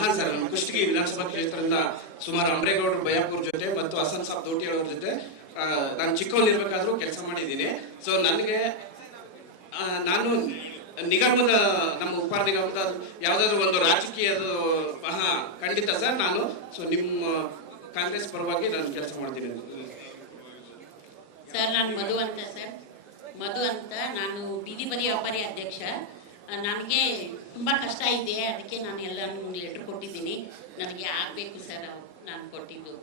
ಹಾಂ ಸರ್, ಕುಷ್ಟಗಿ ವಿಧಾನಸಭಾ ಕ್ಷೇತ್ರದಿಂದ ಸುಮಾರು ಅಮ್ರೇಗೌಡರು ಬಯಾಪುರ್ ಜೊತೆ ಮತ್ತು ಹಸನ್ ಸಾಬ್ ದೋಟಿ ಅವ್ರ ಜೊತೆ ನಾನು ಚಿಕ್ಕವನಿರ್ಬೇಕಾದ್ರೂ ಕೆಲಸ ಮಾಡಿದ್ದೀನಿ. ಸೊ ನನಗೆ ನಾನು ನಿಗಮದ ನಮ್ಮ ಉಪ ನಿಗಮದ ಯಾವುದಾದ್ರು ಒಂದು ರಾಜಕೀಯದ ಖಂಡಿತ ಸರ್. ನಾನು ನಿಮ್ಮ ಕಾಂಗ್ರೆಸ್ ಪರವಾಗಿ ನಾನು ಕೆಲಸ ಮಾಡ್ತೀನಿ ಸರ್. ನಾನು ಮಧು ಅಂತ ನಾನು ಬೀದಿ ಬದಿ ವ್ಯಾಪಾರಿ ಅಧ್ಯಕ್ಷ. ನನಗೆ ತುಂಬ ಕಷ್ಟ ಇದೆ, ಅದಕ್ಕೆ ನಾನು ಎಲ್ಲ ಲೆಟ್ರ್ ಕೊಟ್ಟಿದ್ದೀನಿ. ನನಗೆ ಆಗಬೇಕು ಸರ್ ನಾನು ಕೊಟ್ಟಿದ್ದು.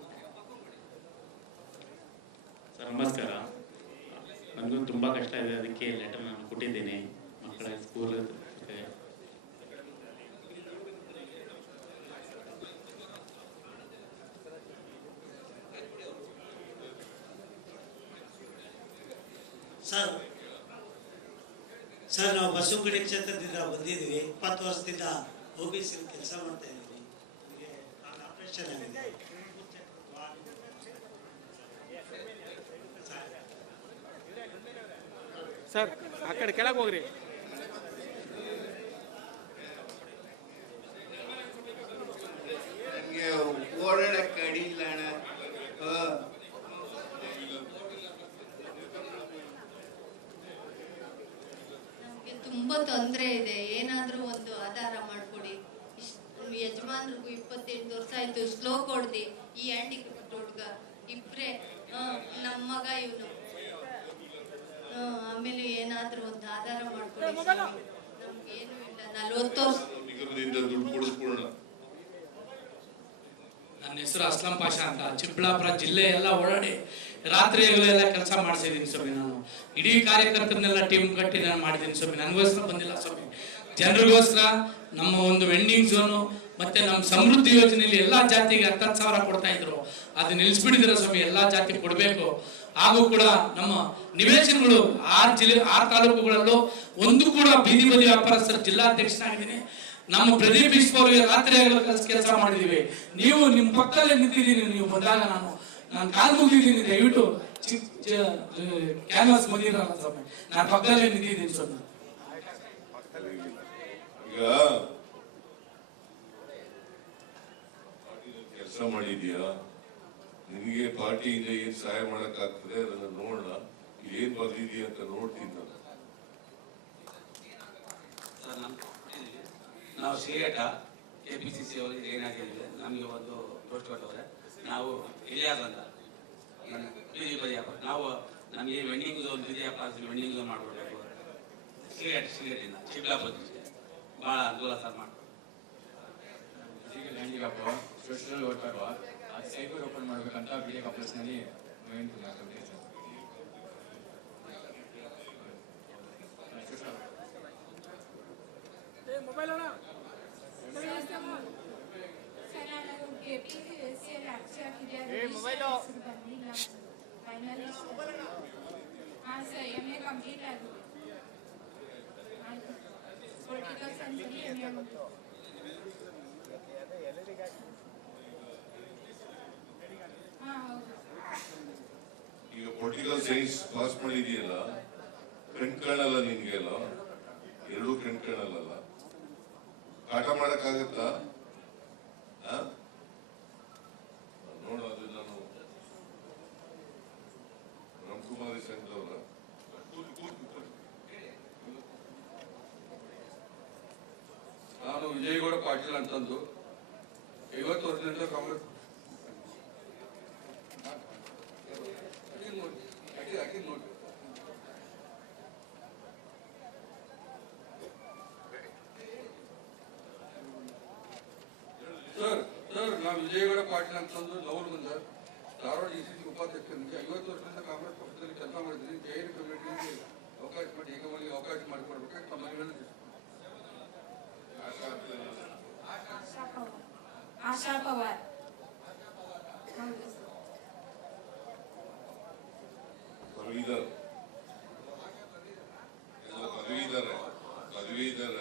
ಸರ್ ನಮಸ್ಕಾರ. ನನಗೂ ತುಂಬ ಕಷ್ಟ ಇದೆ, ಅದಕ್ಕೆ ಲೆಟರ್ ನಾನು ಕೊಟ್ಟಿದ್ದೀನಿ ಮಕ್ಕಳ ಸ್ಕೂಲ್. ಸರ್ ನಾವು ಬಸವನಗುಡಿ ಕ್ಷೇತ್ರದಿಂದ ಬಂದಿದ್ದೀವಿ. 20 ವರ್ಷದಿಂದ OBC ಕೆಲಸ ಮಾಡ್ತಾ ಇದ್ದೀವಿ. ನಮಗೆ ಆಪರೇಷನ್ ಆಗಿದೆ ಸರ್. ಆ ಕಡೆ ಕೆಳಗೆ ಹೋಗ್ರಿ. ಓಡಾಡಕ್ಕೆ ಅಡಿಲ್ಲ ಅಣ್ಣ. ತುಂಬಾ ತೊಂದರೆ ಇದೆ. ಏನಾದ್ರೂ ಒಂದು ಆಧಾರ ಮಾಡ್ಕೊಡಿ. ಯಜಮಾನ್ರಿಗೂ 28 ವರ್ಷ ಆಯ್ತು, ಸ್ಲೋ ಕೊಡ್ದಿ. ಈ ಹ್ಯಾಂಡಿಕ್ಯಾಪ್ಟ್ ಹುಡುಗ ಇಬ್ರೆ, ನಮ್ಮ ಮಗ ಇವನು. ಆಮೇಲೆ ಏನಾದ್ರೂ ಒಂದು ಆಧಾರ ಮಾಡ್ಕೊಡಿ. ನಮ್ಗೇನು ಇಲ್ಲ. 40 ವರ್ಷ ನನ್ನ ಹೆಸರು ಅಸ್ಲಂ ಪಾಷಾ ಅಂತ. ಚಿಕ್ಕಬಳ್ಳಾಪುರ ಜಿಲ್ಲೆ ಎಲ್ಲ ಓಡಾಡಿ ರಾತ್ರಿ ಎಲ್ಲ ಕೆಲಸ ಮಾಡಿಸಿದ್ದೀನಿ ಸ್ವಾಮಿ. ನಾನು ಇಡೀ ಕಾರ್ಯಕರ್ತರನ್ನೆಲ್ಲ ಟೀಮ್ ಕಟ್ಟಿ ನಾನು ಮಾಡಿದ್ದೀನಿ ಸ್ವಾಮಿ. ನನಗೋಸ್ಕರ ಬಂದಿಲ್ಲ ಸ್ವಾಮಿ, ಜನರಿಗೋಸ್ಕರ. ನಮ್ಮ ಒಂದು ವೆಂಡಿಂಗ್ ಝೋನು ಮತ್ತೆ ನಮ್ಮ ಸಮೃದ್ಧಿ ಯೋಜನೆಯಲ್ಲಿ ಎಲ್ಲಾ ಜಾತಿಗೆ 10,000 ಕೊಡ್ತಾ ಇದ್ರು, ಅದು ನಿಲ್ಲಿಸ್ಬಿಟ್ಟಿದ್ದೀರ ಸ್ವಾಮಿ. ಎಲ್ಲಾ ಜಾತಿ ಕೊಡಬೇಕು. ಹಾಗೂ ಕೂಡ ನಮ್ಮ ನಿವೇಶನಗಳು 6 ತಾಲೂಕುಗಳಲ್ಲೂ ಒಂದು ಕೂಡ ಬೀದಿ ಬದಿ ವ್ಯಾಪಾರಸ್ಥರ ಜಿಲ್ಲಾಧ್ಯಕ್ಷನಾಗಿದ್ದೀನಿ. ನಮ್ಮ ಪ್ರದೀಪ್ ಈಶ್ವರ್ ಅವರಿಗೆ ರಾತ್ರಿ ಕೆಲಸ ಮಾಡಿದೀವಿ. ನೀವು ನಿಮ್ಮ ಪಕ್ಕದಲ್ಲೇ ನಿಂತಿದ್ದೀನಿ. ನೀವು ಬಂದಾಗ ನಾನು ಕಾಲು ಮುಗಿದಿದ್ದೀನಿ. ದಯವಿಟ್ಟು ಕ್ಯಾನ್ವಾಸ್ ಬಂದಿರಲ್ಲ ಸ್ವಾಮಿ, ನಾನು ಪಕ್ಕದಲ್ಲೇ ನಿಂತಿದ್ದೀನಿ ಸ್ವಾಮಿ. ಈಗ ಕೆಲಸ ಮಾಡಿದ್ಯಾ, ನಿನಗೆ ಪಾರ್ಟಿಯಿಂದ ಏನ್ ಸಹಾಯ ಮಾಡಕ್ ಆಗ್ತದೆ ಅದನ್ನ ನೋಡೋಣ. ಏನ್ ಬರ್ದಿದ್ಯಾ ಅಂತ ನೋಡ್ತೀನಿ ನಾನು. ನಾವು ಸಿರಿಯಟ KPCC ಅವರಿಗೆ ಏನಾಗಿದೆ, ನಮಗೆ ಒಂದು ಪೋಸ್ಟ್ ಕೊಟ್ಟವ್ರೆ. ನಾವು ಇಲಿಯಾಸ್ ಅಂತ ಬೀದಿ ಬದಿ ವ್ಯಾಪಾರ. ನಾವು ನಮಗೆ ವೆಂಡಿಂಗ್ ಝೋನ್, ಬೀದಿ ವ್ಯಾಪಾರ ವೆಂಡಿಂಗ್ ಝೋನ್ ಮಾಡ್ಕೊಡ್ಬೇಕು. ಸಿರಿಯಟಿಂದ ಚಿಕ್ಕಬಳ್ಳಾಪುರ ಭಾಳ ಅನುಕೂಲ ಸರ್ ಮಾಡ್ಕೊಡ್ಬೇಕು. ಸೋಷಿಯಲ್ ವರ್ಕರ್ ಸೈಬರ್ ಓಪನ್ ಮಾಡಬೇಕಂತ BA ಕಾಂಪ್ಲೆಕ್ಸ್ನಲ್ಲಿ ಮೊಬೈಲ್ ಅಣ್ಣ ಮೊಬೈಲು MA ಕಂಪ್ಲೀಟ್ ಆಗಿದೆ. ಪೊಲಿಟಿಕಲ್ ಸೈನ್ಸ್ ಈಗ ಪೊಲಿಟಿಕಲ್ ಸೈನ್ಸ್ ಪಾಸ್ ಮಾಡಿದೆಯಲ್ಲ, ಕಣ್ ಕಾಣಲ್ಲ ನಿನ್ಗೆಲ್ಲ, 2 ಕಣ್ ಕಾಣಲ್ಲ. ಪಾಠ ಮಾಡಕ್ಕಾಗತ್ತಾ? ನೋಡೋದು ನಾನು ರಾಮ್ಕುಮಾರಿ ಸಂಘದವರ. ನಾನು ವಿಜಯಗೌಡ ಪಾಟೀಲ್ ಅಂತಂದು 50 ವರ್ಷದಿಂದ ಕಾಂಗ್ರೆಸ್ ಸರ್ ನಾವು ವಿಜಯಗೌಡ ಪಾಟೀಲ್ ಅಂತಂದು ಲವರ್ ಬಂದ ಧಾರವಾಡ ECC ಉಪಾಧ್ಯಕ್ಷನಿಗೆ 50 ವರ್ಷದಿಂದ ಕಾಂಗ್ರೆಸ್ ಪಕ್ಷದಲ್ಲಿ ಕೆಲಸ ಮಾಡಿದ್ದೀನಿ. ಜೈನ ಕಮಿಟಿಗೆ ಅವಕಾಶ ಮಾಡಿ ಈಗ ಅವಕಾಶ ಮಾಡಿಕೊಡ್ಬೇಕು. ತಮ್ಮ ಆಶಾ ಪವಾರ್ ಪದವೀಧರ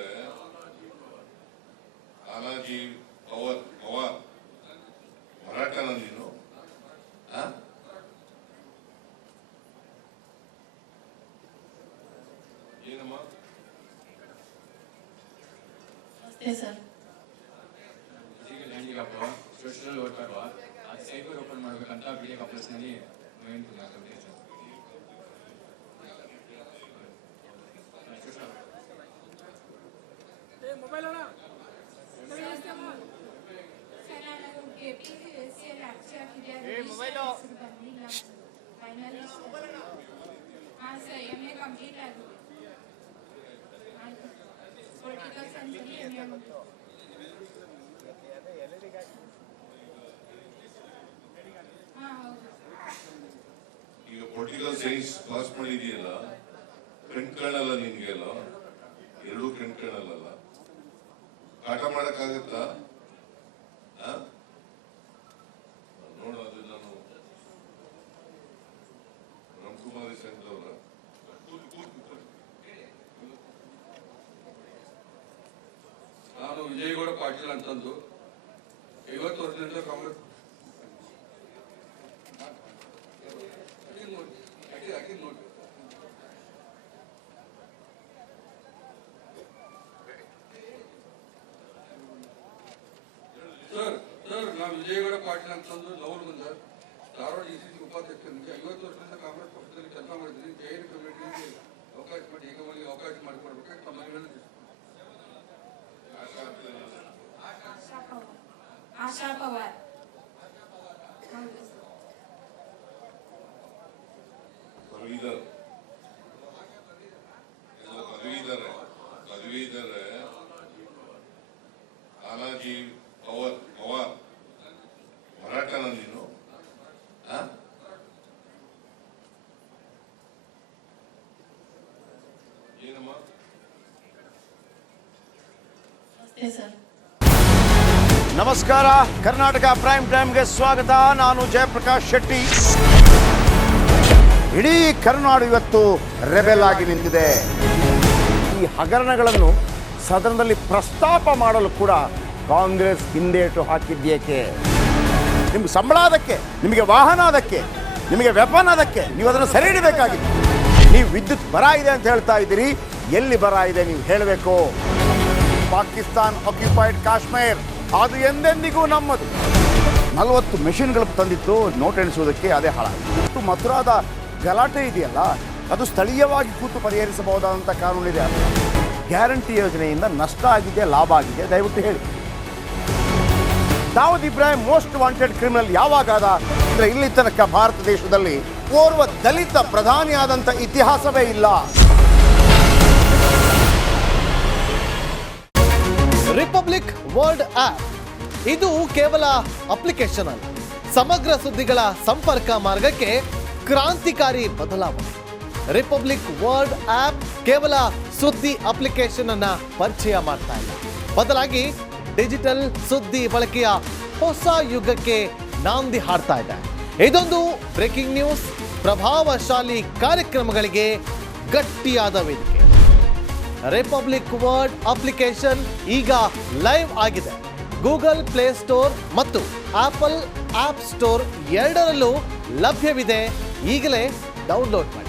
ನಾನಾಜಿ ಪವಾರ್ ಮರಾಠನ ನೀನು? ಏನಮ್ಮ? ನಮಸ್ತೆ ಸರ್. ಈಗ ಪ್ರೊಫೆಷನಲ್ ವರ್ಕರ್ ಅದು ಸೈಬರ್ ಓಪನ್ ಮಾಡಬೇಕಂತ ಬಿ ಡಿ ಕಾಂಪ್ಲೆಕ್ಸ್ನಲ್ಲಿ ಈಗ ಪೊಲಿಟಿಕಲ್ ಸೈನ್ಸ್ ಪಾಸ್ ಮಾಡಿದೆಯಲ್ಲ, ಕಣ್ ಕಾಣಲ್ಲ ನಿನ್ಗೆಲ್ಲ, ಎರಡೂ ಕಣ್ ಕಾಣಲ್ಲ, ಪಾಠ ಮಾಡಕ್ಕಾಗತ್ತಾ? ನೋಡ, ಅದು ನಾನು ರಾಮ್ಕುಮಾರಿ ಸಂಘದವರ ನಾನು ವಿಜಯಗೌಡ ಪಾಟೀಲ್ ಅಂತಂದು 50 ವರ್ಷದಿಂದ ಕಾಂಗ್ರೆಸ್ ನೋಡಿ ಸರ್ ನಾವು ವಿಜಯಗೌಡ ಪಾಟೀಲ್ ಅಂತಂದು ಲವರ್ ಬಂದ ಧಾರವಾಡ ECC ಉಪಾಧ್ಯಕ್ಷನಿಗೆ 50 ವರ್ಷದಿಂದ ಕಾಂಗ್ರೆಸ್ ಪಕ್ಷದಲ್ಲಿ ಕೆಲಸ ಮಾಡಿದ್ದೀನಿ. ಜೈನ ಕಮ್ಯುನಿಟಿಗೆ ಅವಕಾಶ ಮಾಡಿ ಹೇಗಮಲ್ಲಿ ಅವಕಾಶ ಮಾಡಿಕೊಡ್ಬೇಕು ತಮ್ಮ ಮನೆಯಲ್ಲಿ ಆಶಾ ಪವಾರ್ ಪದವೀಧರ ನಾನಾಜಿ ಪವಾರ್ ಮರಾಠನ ನೀನು? ಏನಮ್ಮ? ನಮಸ್ಕಾರ, ಕರ್ನಾಟಕ ಪ್ರೈಮ್ ಟೈಮ್ಗೆ ಸ್ವಾಗತ. ನಾನು ಜಯಪ್ರಕಾಶ್ ಶೆಟ್ಟಿ. ಇಡೀ ಕರ್ನಾಡು ಇವತ್ತು ರೆಬೆಲ್ ಆಗಿ ನಿಂತಿದೆ. ಈ ಹಗರಣಗಳನ್ನು ಸದನದಲ್ಲಿ ಪ್ರಸ್ತಾಪ ಮಾಡಲು ಕೂಡ ಕಾಂಗ್ರೆಸ್ ಹಿಂದೇಟು ಹಾಕಿದ್ದೇಕೆ? ನಿಮ್ಗೆ ಸಂಬಳ ಅದಕ್ಕೆ, ನಿಮಗೆ ವಾಹನ ಅದಕ್ಕೆ, ನಿಮಗೆ ವೆಪನ್ ಅದಕ್ಕೆ, ನೀವು ಅದನ್ನು ಸೆರೆ ಹಿಡಬೇಕಾಗಿತ್ತು. ನೀವು ವಿದ್ಯುತ್ ಬರ ಇದೆ ಅಂತ ಹೇಳ್ತಾ ಇದ್ದೀರಿ, ಎಲ್ಲಿ ಬರ ಇದೆ ನೀವು ಹೇಳಬೇಕು. ಪಾಕಿಸ್ತಾನ್ ಆಕ್ಯುಪೈಡ್ ಕಾಶ್ಮೀರ್ ಅದು ಎಂದೆಂದಿಗೂ ನಮ್ಮದು. 40 ಮೆಷಿನ್ಗಳು ತಂದಿತ್ತು ನೋಟ್ ಎಣಿಸುವುದಕ್ಕೆ, ಅದೇ ಹಾಳಾಯಿತು. ಮಥುರಾದ ಗಲಾಟೆ ಇದೆಯಲ್ಲ, ಅದು ಸ್ಥಳೀಯವಾಗಿ ಕೂತು ಪರಿಹರಿಸಬಹುದಾದಂಥ ಕಾನೂನಿದೆ. ಗ್ಯಾರಂಟಿ ಯೋಜನೆಯಿಂದ ನಷ್ಟ ಆಗಿದೆ, ಲಾಭ ಆಗಿದೆ, ದಯವಿಟ್ಟು ಹೇಳಿ. Dawood Ibrahim most wanted criminal ಯಾವಾಗಾದ ಅಂದರೆ ಇಲ್ಲಿ ತನಕ ಭಾರತ ದೇಶದಲ್ಲಿ ಓರ್ವ ದಲಿತ ಪ್ರಧಾನಿಯಾದಂಥ ಇತಿಹಾಸವೇ ಇಲ್ಲ. ರಿಪಬ್ಲಿಕ್ ವರ್ಲ್ಡ್ ಆಪ್ ಇದು ಕೇವಲ ಅಪ್ಲಿಕೇಶನ್ ಅಲ್ಲ, ಸಮಗ್ರ ಸುದ್ದಿಗಳ ಸಂಪರ್ಕ ಮಾರ್ಗಕ್ಕೆ ಕ್ರಾಂತಿಕಾರಿ ಬದಲಾವಣೆ. ರಿಪಬ್ಲಿಕ್ ವರ್ಲ್ಡ್ ಆಪ್ ಕೇವಲ ಸುದ್ದಿ ಅಪ್ಲಿಕೇಶನ್ ಅನ್ನ ಪರಿಚಯ ಮಾಡ್ತಾ ಇಲ್ಲ, ಬದಲಾಗಿ ಡಿಜಿಟಲ್ ಸುದ್ದಿ ಬಳಕೆಯ ಹೊಸ ಯುಗಕ್ಕೆ ನಾಂದಿ ಹಾಡ್ತಾ ಇದೆ. ಇದೊಂದು ಬ್ರೇಕಿಂಗ್ ನ್ಯೂಸ್, ಪ್ರಭಾವಶಾಲಿ ಕಾರ್ಯಕ್ರಮಗಳಿಗೆ ಗಟ್ಟಿಯಾದ ವೇದಿಕೆ. ರಿಪಬ್ಲಿಕ್ ವರ್ಲ್ಡ್ ಅಪ್ಲಿಕೇಶನ್ ಈಗ ಲೈವ್ ಆಗಿದೆ. ಗೂಗಲ್ ಪ್ಲೇ ಸ್ಟೋರ್ ಮತ್ತು ಆಪಲ್ ಆಪ್ ಸ್ಟೋರ್ ಎರಡರಲ್ಲೂ ಲಭ್ಯವಿದೆ. ಈಗಲೇ ಡೌನ್ಲೋಡ್ ಮಾಡಿ.